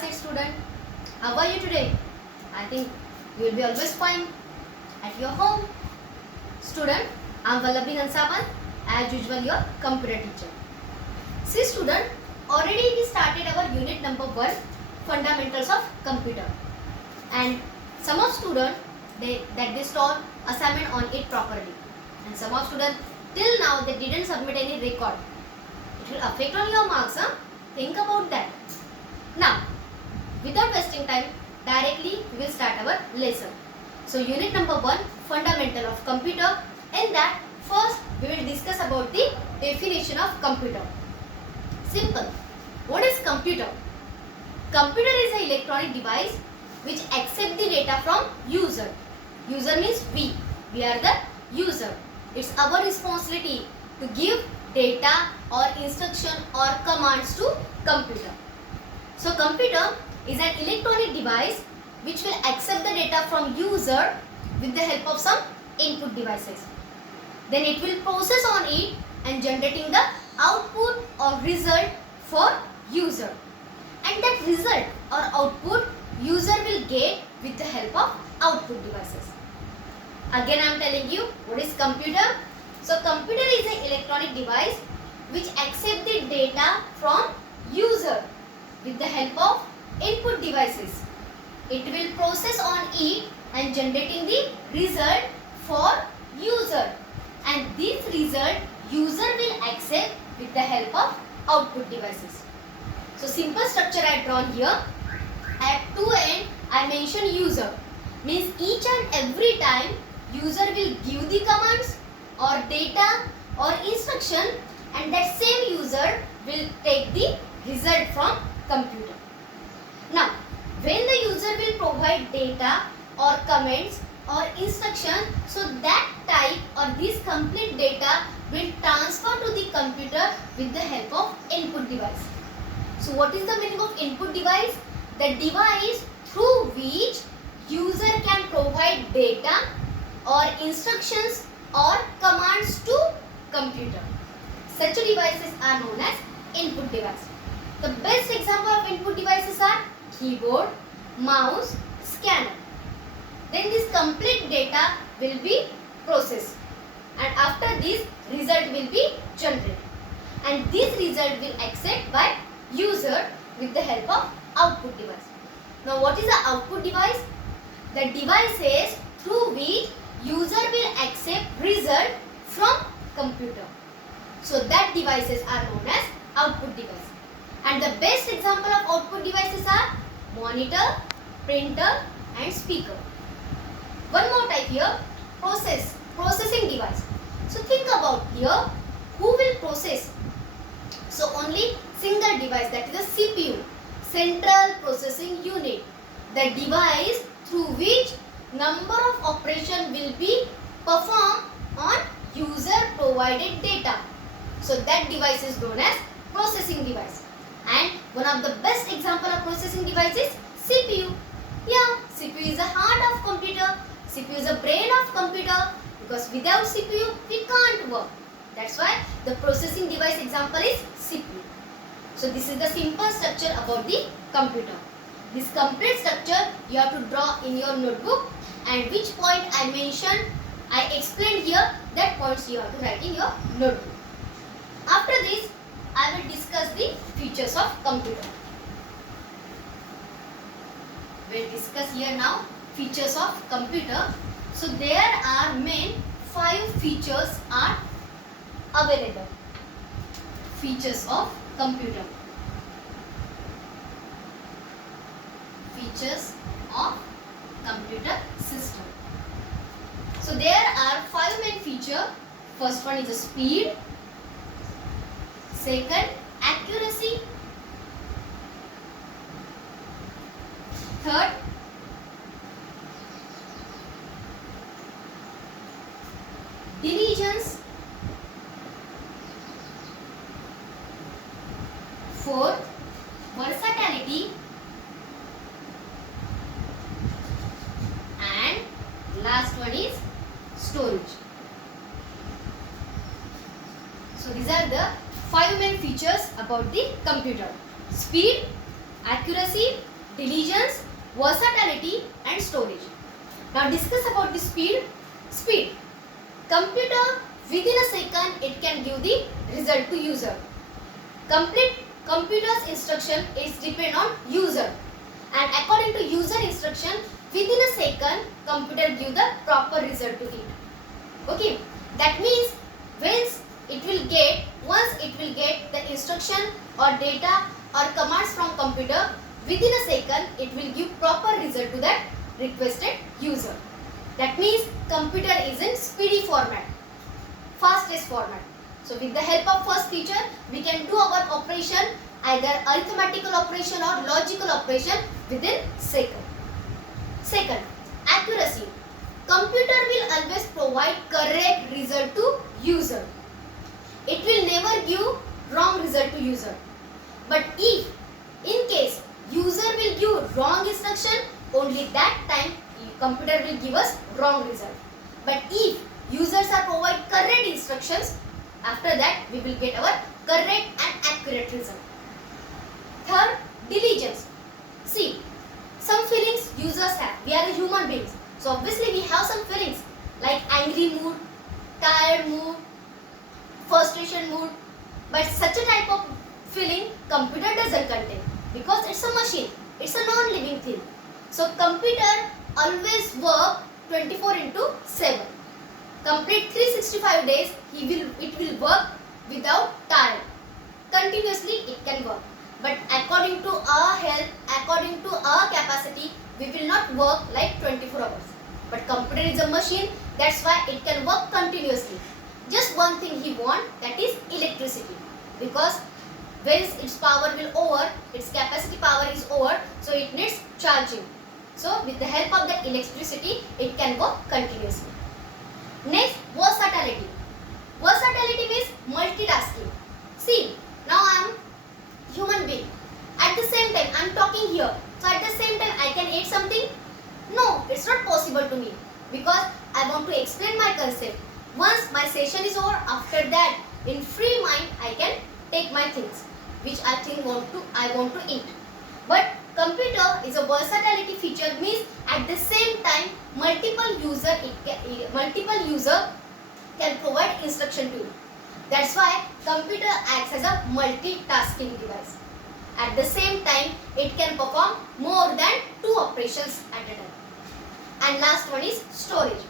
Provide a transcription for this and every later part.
class 8 student. How are you today? I think you will be always fine at your home. Student, I am Vallabhi Hansavan, as usual your computer teacher. See student, already we started our unit number 1, fundamentals of computer. And some of students, they stole assignment on it properly. And some of students, till now they didn't submit any record. It will affect on your marks, huh? Think about that. Now, without wasting time, directly we will start our lesson. So, unit number 1, fundamental of computer. In that, first we will discuss about the definition of computer. Simple. What is computer? Computer is an electronic device which accepts the data from user. User means we. We are the user. It's our responsibility to give data or instruction or commands to computer. So computer is an electronic device which will accept the data from user with the help of some input devices. Then it will process on it and generating the output or result for user. And that result or output user will get with the help of output devices. Again I am telling you what is computer. So computer is an electronic device which accepts the data from user with the help of input devices. It will process on it and generating the result for user. And this result user will accept with the help of output devices. So simple structure I have drawn here. At two end I mention user. Means each and every time user will give the commands or data or instruction, and that same user will take the result from computer. Now, when the user will provide data or comments or instruction, so that type or this complete data will transfer to the computer with the help of input device. So what is the meaning of input device? The device through which user can provide data or instructions or commands to computer. Such devices are known as input device. The best example of input devices are keyboard, mouse, scanner. Then this complete data will be processed, and after this result will be generated, and this result will accept by user with the help of output device. Now what is the output device? The devices through which user will accept result from computer. So that devices are known as output device. And the best example of output devices are monitor, printer and speaker. One more type here, processing device. So think about here, who will process? So only single device, that is a CPU, central processing unit. The device through which number of operation will be performed on user provided data. So that device is known as processing device. And one of the best example of processing device is CPU. Yeah, CPU is the heart of computer. CPU is the brain of computer, because without CPU we can't work. That's why the processing device example is CPU. So this is the simple structure about the computer. This complete structure you have to draw in your notebook, and which point I mentioned, I explained here, that points you have to write in your notebook. After this, I will discuss the features of computer. We will discuss here now features of computer. So there are main 5 features are available. Features of computer. Features of computer system. So there are 5 main features. First one is the speed. Second, accuracy. Third, diligence. Fourth, versatility. And last one is storage. So these are the 5 main features about the computer: speed, accuracy, diligence, versatility and storage. Now discuss about the speed. Speed. Computer within a second it can give the result to user. Complete computer's instruction is depend on user, and according to user instruction within a second computer give the proper result to it. Okay, that means once it will get the instruction or data or commands from computer, within a second it will give proper result to that requested user. That means computer is in speedy format, fastest format. So with the help of first feature we can do our operation, either arithmetical operation or logical operation, within second. Second, accuracy. Computer will always provide correct result to user. It will never give wrong result to user. But if in case user will give wrong instruction, only that time computer will give us wrong result. But if users are provide correct instructions, after that we will get our correct and accurate result. Third, diligence. See, some feelings users have. We are human beings. So obviously we have some feelings like angry mood, tired mood, frustration mood. But such a type of feeling computer doesn't contain, because it's a machine. It's a non-living thing. So computer always work 24/7. Complete 365 days it will work without tired. Continuously it can work. But according to our health, according to our capacity, we will not work like 24 hours. But computer is a machine, that's why it can work continuously. Just one thing he want, that is electricity. Because when its power will over, its capacity power is over, so it needs charging. So with the help of that electricity, it can work continuously. Next, versatility. Versatility means multitasking. See, now I am human being. At the same time, I am talking here. So at the same time, I can eat something? No, it's not possible to me, because I want to explain my concept. Once my session is over, after that, in free mind, I can take my things, which I want to eat. But computer is a versatility feature, means at the same time, multiple user can provide instruction to you. That's why computer acts as a multitasking device. At the same time, it can perform more than 2 operations at a time. And last one is storage.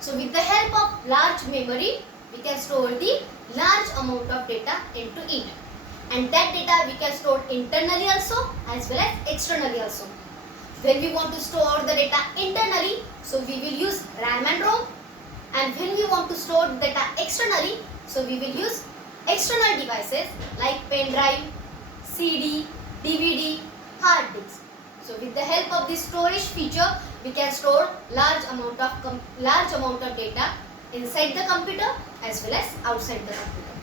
So with the help of large memory, we can store the large amount of data into it. And that data we can store internally also as well as externally also. When we want to store the data internally, so we will use RAM and ROM. And when we want to store data externally, so we will use external devices like pen drive, CD, DVD, hard disk. So with the help of this storage feature, we can store large amount of data inside the computer as well as outside the computer.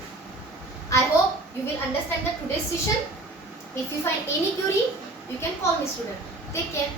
I hope you will understand the today's session. If you find any query, you can call me, student. Take care.